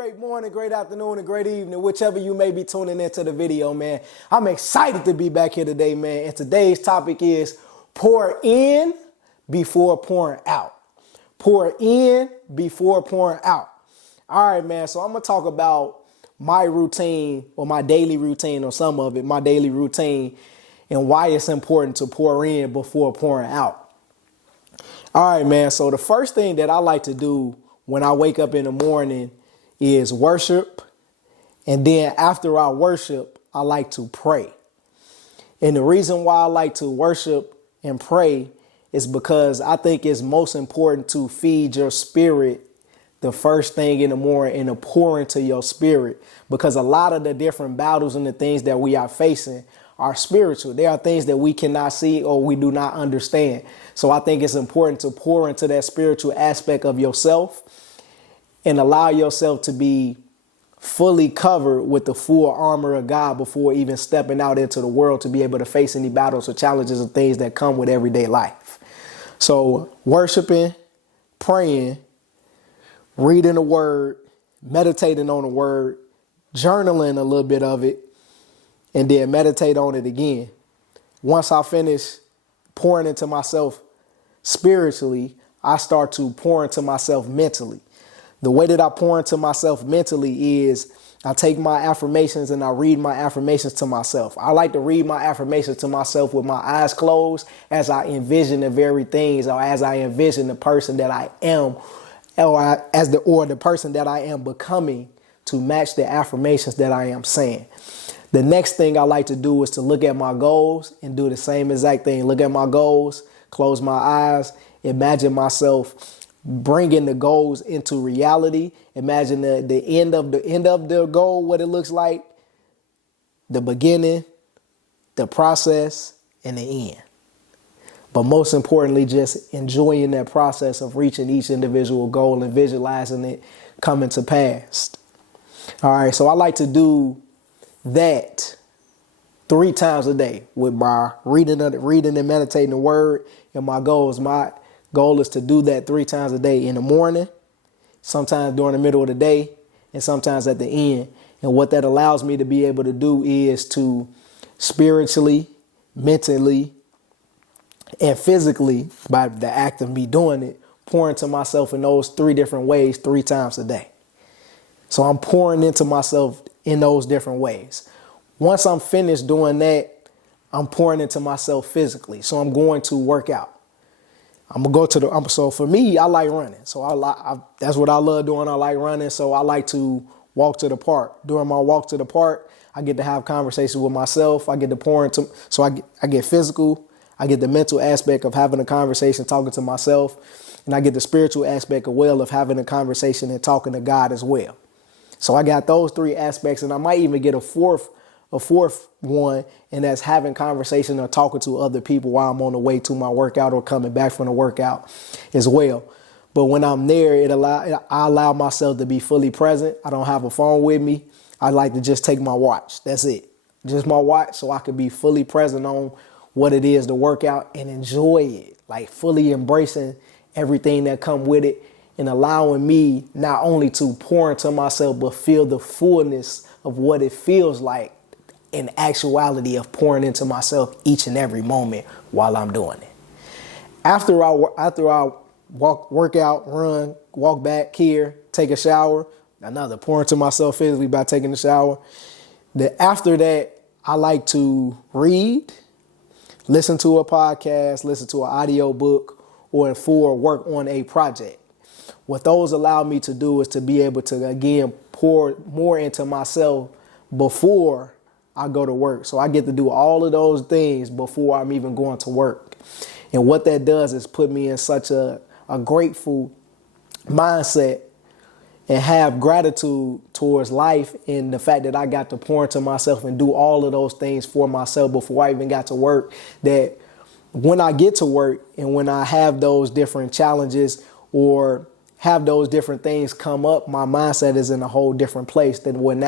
great morning, great afternoon, and great evening, whichever you may be tuning into the video, man. I'm excited to be back here today, man. And today's topic is pour in before pouring out. Pour in before pouring out. All right, man. So I'm going to talk about my routine or my daily routine or some of it, my daily routine, and why it's important to pour in before pouring out. All right, man. So the first thing that I like to do when I wake up in the morning is worship. And then after I worship, I like to pray. And the reason why I like to worship and pray is because I think it's most important to feed your spirit the first thing in the morning and to pour into your spirit, because a lot of the different battles and the things that we are facing are spiritual. There are things that we cannot see or we do not understand. So I think it's important to pour into that spiritual aspect of yourself and allow yourself to be fully covered with the full armor of God before even stepping out into the world to be able to face any battles or challenges and things that come with everyday life. So worshiping, praying, reading the word, meditating on the word, journaling a little bit of it, and then meditate on it again. Once I finish pouring into myself spiritually, I start to pour into myself mentally. The way that I pour into myself mentally is I take my affirmations and I read my affirmations to myself. I like to read my affirmations to myself with my eyes closed as I envision the very things, or as I envision the person that I am, or the person that I am becoming, to match the affirmations that I am saying. The next thing I like to do is to look at my goals and do the same exact thing. Look at my goals, close my eyes, imagine myself bringing the goals into reality. Imagine the end of the goal, what it looks like, the beginning, the process, and the end. But most importantly, just enjoying that process of reaching each individual goal and visualizing it coming to pass. All right, so I like to do that 3 times a day with my reading and meditating the word and my goals. My goal is to do that 3 times a day, in the morning, sometimes during the middle of the day, and sometimes at the end. And what that allows me to be able to do is to spiritually, mentally, and physically, by the act of me doing it, pour into myself in those 3 different ways 3 times a day. So I'm pouring into myself in those different ways. Once I'm finished doing that, I'm pouring into myself physically. So I'm going to work out. I'm gonna go to so for me, I like running. So that's what I love doing. I like running. So I like to walk to the park. During my walk to the park, I get to have conversations with myself. I get to pour into, so I get physical. I get the mental aspect of having a conversation, talking to myself. And I get the spiritual aspect as well of having a conversation and talking to God as well. So I got those 3 aspects, and I might even get a fourth one, and that's having conversation or talking to other people while I'm on the way to my workout or coming back from the workout as well. But when I'm there, I allow myself to be fully present. I don't have a phone with me. I like to just take my watch. That's it. Just my watch, so I could be fully present on what it is to work out and enjoy it, like fully embracing everything that come with it, and allowing me not only to pour into myself, but feel the fullness of what it feels like in actuality of pouring into myself each and every moment while I'm doing it. After I work out, run, walk back here, take a shower, another pour into myself physically by taking a shower. After that, I like to read, listen to a podcast, listen to an audio book, or work on a project. What those allow me to do is to be able to, again, pour more into myself before I go to work. So I get to do all of those things before I'm even going to work. And what that does is put me in such a grateful mindset and have gratitude towards life and the fact that I got to pour into myself and do all of those things for myself before I even got to work, that when I get to work and when I have those different challenges or have those different things come up, my mindset is in a whole different place than when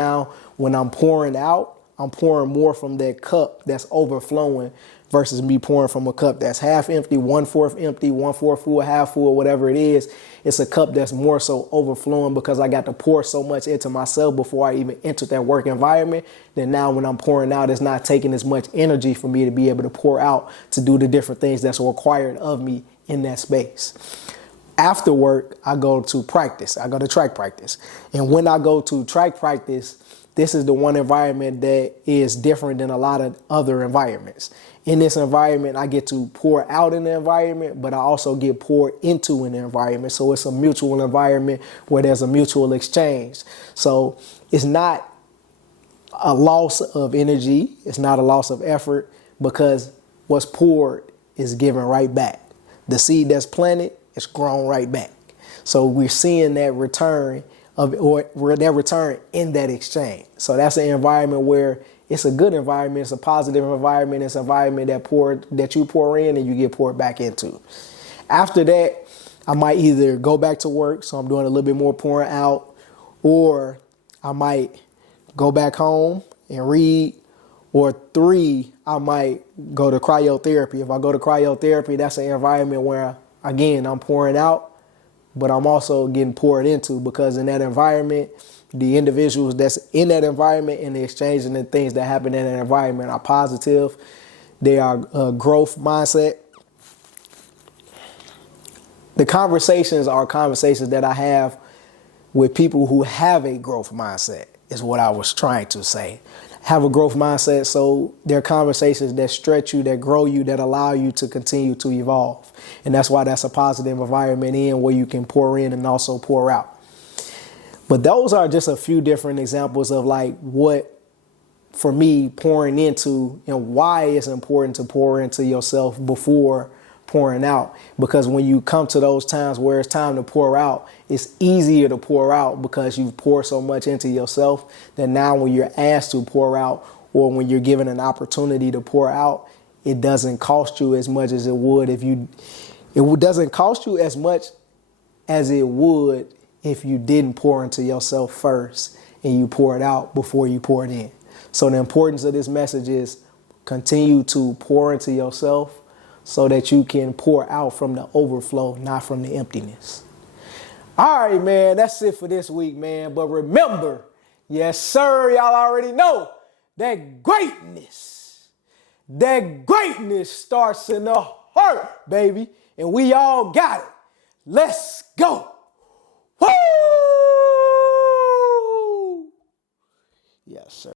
I'm pouring out, I'm pouring more from that cup that's overflowing versus me pouring from a cup that's half empty, 1/4 empty, 1/4 full, half full, whatever it is. It's a cup that's more so overflowing because I got to pour so much into myself before I even entered that work environment. Then now when I'm pouring out, it's not taking as much energy for me to be able to pour out to do the different things that's required of me in that space. After work, I go to practice. I go to track practice. And when I go to track practice, this is the one environment that is different than a lot of other environments. In this environment, I get to pour out in the environment, but I also get poured into an environment. So it's a mutual environment where there's a mutual exchange. So it's not a loss of energy. It's not a loss of effort because what's poured is given right back. The seed that's planted is grown right back. So we're seeing that return in that exchange. So that's an environment where it's a good environment. It's a positive environment. It's an environment that you pour in and you get poured back into. After that, I might either go back to work, so I'm doing a little bit more pouring out, or I might go back home and read, or 3, I might go to cryotherapy. If I go to cryotherapy, that's an environment where, again, I'm pouring out, but I'm also getting poured into, because in that environment, the individuals that's in that environment and the exchange and the things that happen in that environment are positive. They are growth mindset. The conversations are conversations that I have with people who have a growth mindset, is what I was trying to say. Have a growth mindset, so they're conversations that stretch you, that grow you, that allow you to continue to evolve. And that's why that's a positive environment where you can pour in and also pour out. But those are just a few different examples of like what, for me, pouring into and why it's important to pour into yourself before pouring out. Because when you come to those times where it's time to pour out, it's easier to pour out because you've poured so much into yourself that now when you're asked to pour out, or when you're given an opportunity to pour out, it doesn't cost you as much as it would it doesn't cost you as much as it would if you didn't pour into yourself first and you pour it out before you pour it in. So the importance of this message is continue to pour into yourself so that you can pour out from the overflow, not from the emptiness. All right, man, that's it for this week, man. But remember, yes, sir, y'all already know that greatness starts in the heart, baby. And we all got it. Let's go. Woo! Yes, sir.